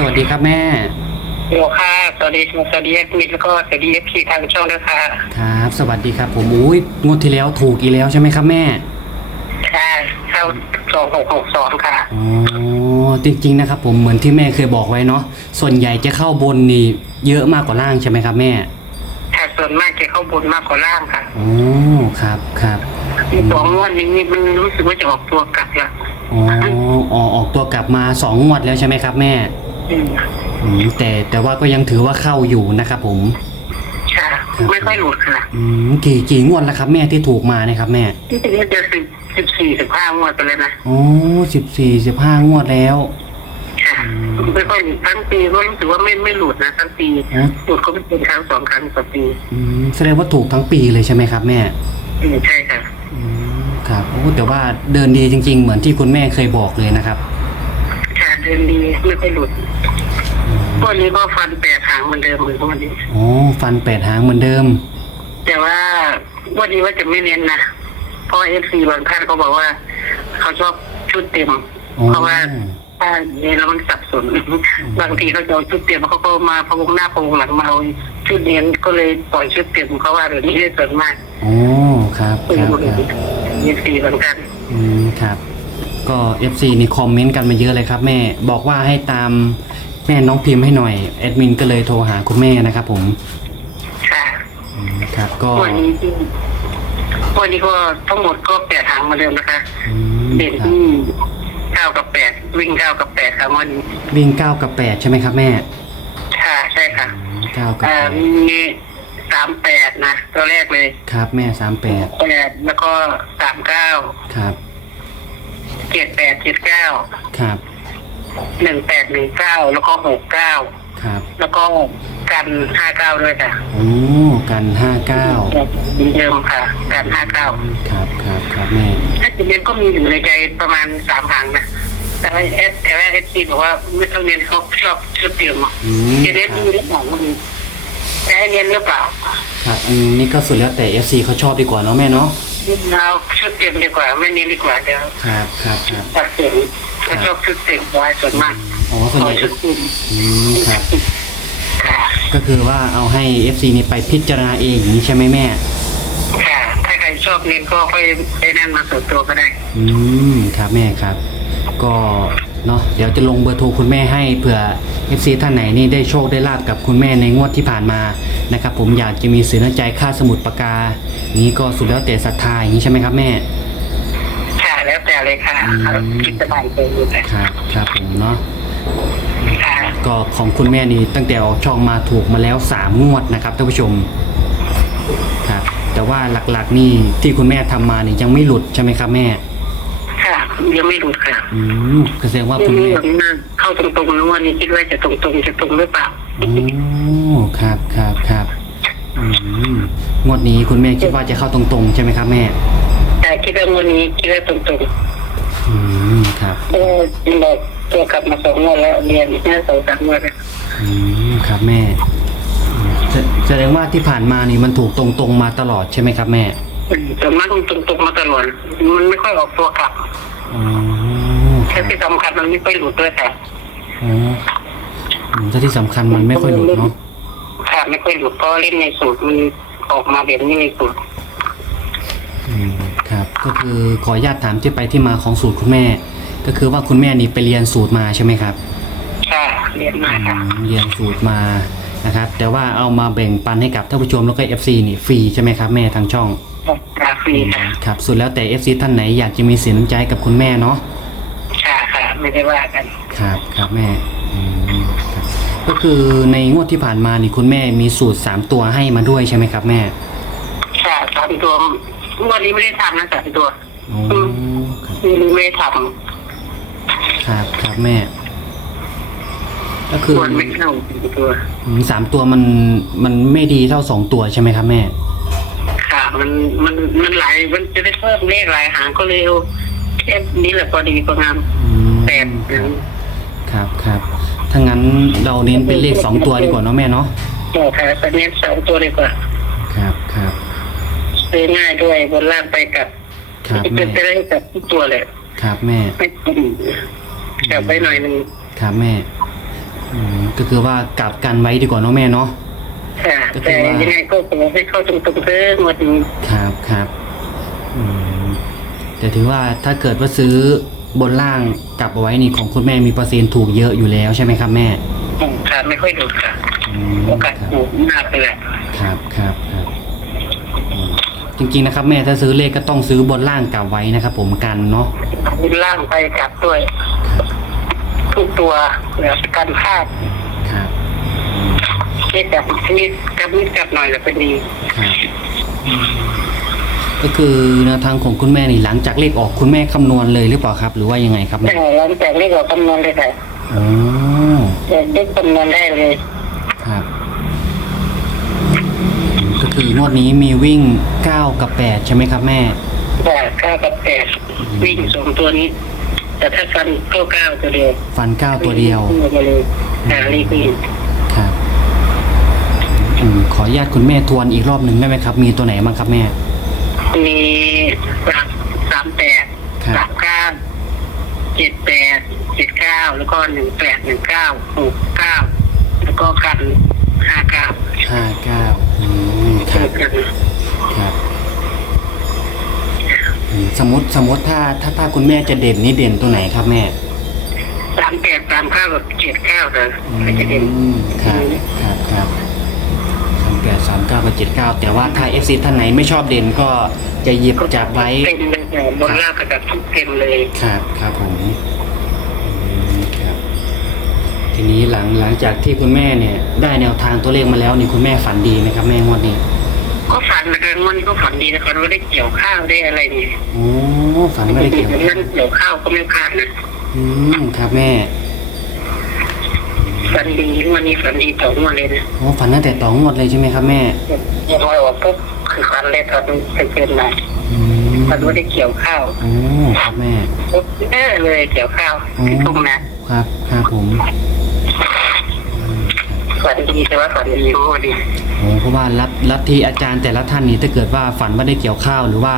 สวัสดีครับแม่โยค่ะ สวัสดีสวัสดีเอ็กมิดแล้วก็สวัสดีเอฟซีทางช่องด้วยค่ะครับ สวัสดีครับผมอุ้ยงวดที่แล้วถูกอีกแล้วใช่ไหมครับแม่ค่ะเข้าสองหกหกสองค่ะอ๋อจริงๆนะครับผมเหมือนที่แม่เคยบอกไว้เนาะส่วนใหญ่จะเข้าบนนี่เยอะมากกว่าล่างใช่ไหมครับแม่ค่ะส่วนมากจะเข้าบนมากกว่าล่างค่ะอ๋อครับครับมีสองงวดนี้มันรู้สึกว่าจะออกตัวกลับละอ๋ออ๋อออกตัวกลับมาสองงวดแล้วใช่ไหมครับแม่ อืมอืมแต่แต่ว่าก็ยังถือว่าเข้าอยู่นะครับผม ค่ะ ไม่ค่อยหลุดค่ะอืมกี่กี่งวดแล้วครับแม่ที่ถูกมาเนะครับแม่ที่จะจะสิบสิบสี่สิบห้างวดไปเลยนะอ๋อสิบสี่สิบห้างวดแล้ว ค่ะไม่ค่อยหลุดทั้งปีก็รู้สึกว่าไม่ไม่หลุดนะทั้งปีอ๋อหลุดก็ไม่เป็นครั้งสองครั้งต่อปีอืมแสดงว่าถูกทั้งปีเลยใช่ไหมครับแม่ อืมใช่ค่ะ อืมครับโอ้แต่ว่าเดินดีจริง ๆ เหมือนที่คุณแม่เคยบอกเลยนะครับค่ะเดินดีไม่ค่อยหลุดวันนี้ก็ฟันแปดหางเหมือนเดิมเหมือนวันนี้ อ๋อ ฟันแปดหางเหมือนเดิม แต่ว่าวันนี้ว่าจะไม่เน้นนะเพราะเอฟซีบางท่านเขาบอกว่า เขาชอบชุดเต็มอ๋อเพราะว่าถ้าเน้นแล้วมันสับสน บางทีเขาจะเอาชุดเต็มเขาก็มาพะวงหน้าพะวงหลังมาเอาชุดเน้นก็เลยปล่อยชุดเต็มเขาว่าเดี๋ยวนี้ได้ส่วนมากอ๋อครับเป็นครับคนครับเอฟซีบางท่านอืมครับ ก็ FC นี่คอมเมนต์กันมาเยอะเลยครับแม่บอกว่าให้ตามแม่น้องพิมพ์ให้หน่อยแอดมินก็เลยโทรหาคุณแม่นะครับผมค่ะอืมครับก็วันนี้ที่วันนี้ก็ทั้งหมดก็แปดหางเหมาเดิมนะคะ อืมเด่นครับที่เก้ากับแปดวิ่งเก้ากับแปดค่ะวันนี้วิ่งเก้ากับแปดใช่ไหมครับแม่ค่ะใช่ค่ะอืมเก้ากับอ่าแปดมีสามแปดนะตัวแรกเลยครับแม่สามแปดแปดแล้วก็สามเก้าครับ เจ็ดแปดเจ็ดเก้าครับ หนึ่งแปดหนึ่งเก้าแล้วก็หกเก้าครับแล้วก็กันห้าเก้าด้วยค่ะโอ้กันห้าเก้ามีเดิมค่ะ กันห้าเก้าครับครับครับแม่ถ้าจะเรียนก็มีอยู่ในใจประมาณสามหางนะแต่ว่าเอสแต่ว่าเอสซีบอกว่าไม่ต้องเรียนเขาชอบชุดเดิมอะอืมจะเรียนครัมีบหรือเปล่าก็มีจะให้เรียนหรือเปล่า ครับอันนี้ก็สุดแล้วแต่ FC เขาชอบดีกว่าเนาะแม่เนาะ เราชุดเต็มดีกว่าไม่เน้นดีกว่าเดี๋ยวครับครับครับตัดเต็มเขาชอบชุดเต็มไว้ส่วนมากอ๋อส่วนใหญ่เอาชุดเต็มอืมครับค่ะก็คือว่าเอาให้ FC นี่ไปพิจารณาเองอย่างนี้ใช่ไหมแม่ ค่ะถ้าใครชอบเน้นก็ค่อยไปนั่นมาส่วนตัวก็ได้ อืมครับแม่ครับ ก็เนาะเดี๋ยวจะลงเบอร์โทรคุณแม่ให้เผื่อ FC ท่านไหนนี่ได้โชคได้ลาบกับคุณแม่ในงวดที่ผ่านมานะครับผมอยากจะมีสื่อน้ำใจค่าสมุดปากกาอย่างนี้ก็สุดแล้วแต่ศรัทธาอย่างนี้ใช่ไหมครับแม่ค่ะแล้วแต่เลยค่ะอืมคิดสบายใจอยู่แต่ครับครับผมเนาะค่ะก็ของคุณแม่นี่ตั้งแต่ออกช่องมาถูกมาแล้วสามงวดนะครับท่านผู้ชมครับแต่ว่าหลักๆนี่ที่คุณแม่ทำมานี่ยังไม่หลุดใช่ไหมครับแม่ค่ะยังไม่หลุดค่ะอืมก็แสดงว่ายัคุงณมีแม่แบบนั้น เข้าตรงๆแล้ววันนี้คิดว่าจะตรงๆจะตรงหรือเปล่าโอ้ครับครับครับอืมงวดนี้คุณแม่คิดว่าจะเข้าตรงๆ ใช่ไหมครับแม่แต่คิดว่าวันนี้คิดว่าตรงอืมครับๆเออบอกตัวกลับมาสองงวดแล้วเรียนแค่สองสามงวดแล้วอืมครับแม่อืมแสแสดงว่าที่ผ่านมานี่มันถูกตรงๆมาตลอดใช่ไหมครับแม่อืมส่วนมากตรงๆมาตลอดมันไม่ค่อยออกตัวกลับอ๋อคแค่รับที่สำคัญมันไม่ค่อยหลุดด้วยแต่ อ๋ออืมแต่ที่สำคัญมันไม่ค่อยหลุดเนาะค่ะไม่ค่อยหลุดเพราะเล่นในสูตรมันออกมาแบบนี้ในสูตรอืมครับ ก็คือขออนุญาตถามที่ไปที่มาของสูตรคุณแม่ ก็คือว่าคุณแม่นี่ไปเรียนสูตรมาใช่ไหมครับ ค่ะเรียนมาอืค่ะมเรียนสูตรมานะครับ แต่ว่าเอามาแบ่งปันให้กับท่านผู้ชมแล้วก็ FC นี่ฟรีใช่ไหมครับแม่ทางช่อง กราฟรีค่ะ ครับสุดแล้วแต่ FC ท่านไหนอยากจะมีสินน้ำใจกับคุณแม่เนาะค่ะค่ะ ไม่ได้ว่ากัน ครับครับแม่อืมครับก็คือในงวดที่ผ่านมานี่คุณแม่มีสูตร3ตัวให้มาด้วยใช่ไหมครับแม่ค่ะสามตัววันนี้ไม่ได้ทำนะสามตัวอ๋อครับวันนี้ไม่ได้ทครับครับแม่ ก็ำคือวันไม่เข้าสี่ตัวอืมสามตัวมันมันไม่ดีเท่าสองตัวใช่ไหมครับแม่ ค่ะ มันมันมันหลายมันจะได้เพิ่มเลขหลายหางก็เร็วแค่นี้แหละพอดีประมาณอืม แปดครับครับถ้างั้นเราเน้นเป็นเลขสองตัวดีกว่าเนาะแม่เนาะโอ้ค่ะแต่เน้นสองตัวดีกว่าครับครับซื้อง่ายด้วยบนล่างไปกับครับเป็แม่นไปได้กับทุกตัวเลยครับแม่ไม่ดีแต่ไปหน่อยหนึ่งครับแม่อืก็คือว่ากลับกันไว้ดีกว่าเนาะแม่เนาะ ค่ะก็คือแต่ว่ายังไงก็ขอให้เข้าตรงๆเพิ่มหมดนี้ ครับครับอืมแต่ถือว่าถ้าเกิดว่าซื้อ บนล่างกลับเอาไว้นี่ของคุณแม่มีเปอร์เซ็นต์ถูกเยอะอยู่แล้วใช่ไหมครับแม่ค่ะไม่ค่อยดูค่ะอืมโอกาสครับถูกมากเลยอะครับครับครับอืมจริงๆนะครับ แม่ถ้าซื้อเลขก็ต้องซื้อบนล่างกลับไว้นะครับ ผมกันเนาะบุญล่างไปกลับด้วยทุกตัวเหลือการพลาดครับนี่จับนี่จับนี่จับหน่อยแล้วเป็นดี ครับอืม ก็คือแนวทางของคุณแม่นี่หลังจากเลขออกคุณแม่คำนวณเลยหรือเปล่าครับ หรือว่ายังไงครับแม่แต่หลังจากนี้เราคำนวณเลยค่ะอ๋อเด็กได้คำนวณได้เลยครับอืมก็คืองวดนี้มีวิ่งเก้ากับแปดใช่ไหมครับแม่แต่เก้ากับแปดวิ่งสองตัวนี้ แต่ถ้าฟันเก้าเก้าตัวเดียวฟันเก้าตัวเดียววิ่งมาเลยหาลีกวิ่งครับอืมขออนุญาตคุณแม่ทวนอีกรอบหนึ่งได้ไหมครับ มีตัวไหนบ้างครับแม่ มีสามสามแปดครับ สามเก้าเจ็ดแปดเจ็ดเก้าแล้วก็หนึ่งแปดหนึ่งเก้าหกเก้าแล้วก็กันห้าเก้าห้าเก้าอืมครับครับอืมสมมติสมมติถ้าถ้าถ้าคุณแม่จะเด่นนี่เด่นตัวไหนครับแม่สามแปดสามเก้ากับเจ็ดเก้าเลยอืก็จะเป็นมครับครับครับ สามแปดสามเก้ากับเจ็ดเก้าแต่ว่าถ้าเอฟซีท่านไหนไม่ชอบเด่นก็จะหยิบจับไว้เต็มเลยแต่บนล่างกระดับทุกเต็มเลยครับครับผมอืมครับทีนี้หลังหลังจากที่คุณแม่เนี่ย ได้แนวทางตัวเลขมาแล้วนี่คุณแม่ฝันดีไหมครับแม่งวดนี้ก็ฝันนะคะมันก็ฝันดีนะคะว่าได้เกี่ยวข้าวได้อะไรนี่โอ้ฝันไม่ได้เกี่ยวเรื่องเกี่ยวข้าวก็ไม่พลาดนะอืมครับแม่ ฝันดีวันนี้ฝันดีต่อมาเลยนะโอ้ฝันตั้งแต่ต่องวดเลยใช่ไหมครับแม่ยังไม่ออกปุ๊บคือฝันเลยตอนเป็นเป็นมาอืมฝันว่าได้เกี่ยวข้าวโอ้ครับแม่ปุ๊บเออเลยเกี่ยวข้าวอืมที่ทุ่งนะครับครับผมฝันดีแต่ว่าฝันดีโอ้ดีโอ้เพราะว่าลัทลัทธิอาจารย์แต่ละท่านนี่ถ้าเกิดว่าฝันว่าได้เกี่ยวข้าวหรือว่า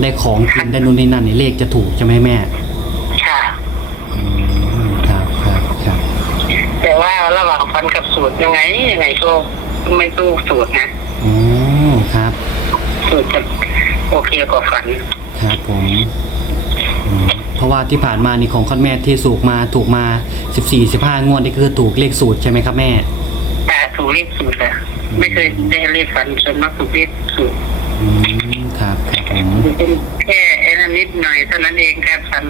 ได้ของกินได้นู่นนี่นั่นนี่เลขจะถูกใช่ไหมแม่ ค่ะ อืมครับครับครับ แต่ว่าระหว่าง ฝันกับสูตรยังไงยังไงก็ไม่สู้สูตรนะโอ้ครับ สูตรจะโอเคกว่าฝัน ครับผมอืมเพราะว่าที่ผ่านมานี่ของคุณแม่ที่สูกมาถูกมา 14 15 งวดนี่คือถูกเลขสูตรใช่ไหมครับแม่ แต่ถูกเลขสูตรอะไม่เคยได้เลขฝันส่วนมากถูกเลขสูตรอืมครับครับผมมันเป็นแค่ไอ้นั่นนิดหน่อยเท่านั้นเองการฝัน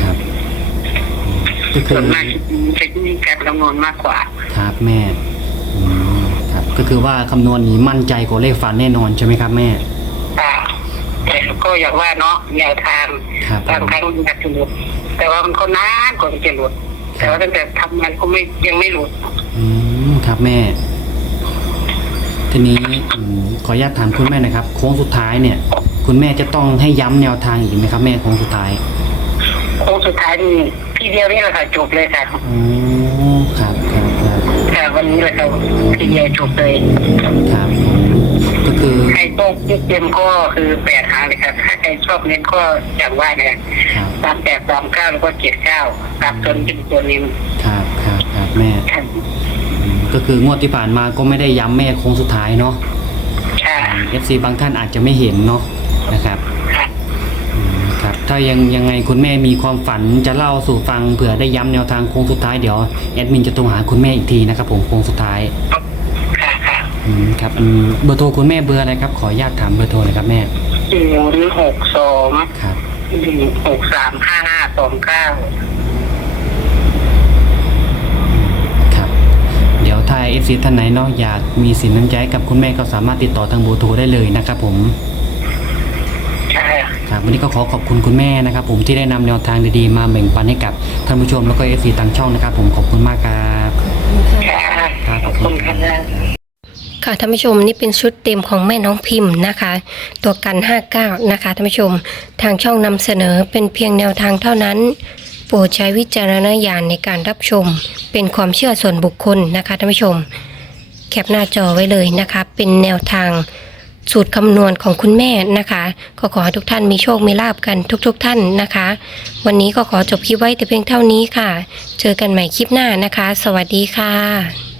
ครับก็คื ส่วอนมากจะมีการคำนวณมากกว่า ครับแม่อืมครับ ก็คือว่าคำนวณนี้มั่นใจกว่าเลขฝันแน่นอนใช่ไหมครับแม่อ่าแต่ก็อย่างว่าเนาะแนวทางครับบางครั้งมันอาจจะหลุดแต่ว่ามันก็นานกว่ามันจะหลุด แต่ว่าตั้งแต่ทำงานก็ไม่ยังไม่หลุด อืมครับแม่ ทีนี้อืมขออนุญาตถามคุณแม่หนะครับ โค้งสุดท้ายเนี่ย คุณแม่จะต้องให้ย้ำแนวทางอีกไหมครับแม่โค้งสุดท้าย โค้งสุดท้ายนี่ทีเดียวนี่แหละค่ะจบเลยค่ะอ๋อครับครับครับค่ะวันนี้แหละค่ะทีเดียวจบเลยครับผมก็คือใครโต๊ะที่เต็มก็คือแปดหางเลยครับถ้าใครชอบเน้นก็อย่างว่าเนี่ยครับสามแปดสามเก้าแล้วก็เจ็ดเก้าตามจนเป็นตัวนี้ครับครับครับแม่ค่ะอืมก็คืองวดที่ผ่านมาก็ไม่ได้ย้ำแม่โค้งสุดท้ายเนาะ ค่ะเอฟซีบางท่านอาจจะไม่เห็นเนาะ ถ้ายังยังไงคุณแม่มีความฝันจะเล่าสู่ฟังเผื่อได้ย้ำแนวทางโค้งสุดท้ายเดี๋ยวแอดมินจะโทรหาคุณแม่อีกทีนะครับผมโค้งสุดท้ายค่ะค่ะอืมครับอืมเบอร์โทรคุณแม่เบอร์อะไรครับขออนุญาตถามเบอร์โทรหน่อยครับแม่ศูนย์หกสองครับหกสามห้าห้าสองเก้าครับ เดี๋ยวถ้าเอฟซีท่านไหนเนาะอยากมีสินน้ำใจกับคุณแม่ก็สามารถติดต่อทางเบอร์โทรได้เลยนะครับผม ค่ะครับวันนี้ก็ขอขอบคุณคุณแม่นะครับ ผมที่ได้นำแนวทางดีๆมาแบ่งปันให้กับท่านผู้ชมแล้วก็เอฟซีทางช่องนะครับผมขอบคุณมากครับค่ะครับขอบคุณค่ะค่ะท่านผู้ชมนี่เป็นชุดเต็มของแม่น้องพิมพ์นะคะ ตัวกัน 59 นะคะท่านผู้ชม ทางช่องนำเสนอเป็นเพียงแนวทางเท่านั้น โปรดใช้วิจารณญาณในการรับชม เป็นความเชื่อส่วนบุคคลนะคะท่านผู้ชม แคปหน้าจอไว้เลยนะคะ เป็นแนวทาง สูตรคำนวณของคุณแม่นะคะก็ขอให้ทุกท่านมีโชค มีลาบกันทุกๆทท่านนะคะ วันนี้ก็ขอจบคลิปไว้แต่เพียงเท่านี้ค่ะ เจอกันใหม่คลิปหน้านะคะ สวัสดีค่ะ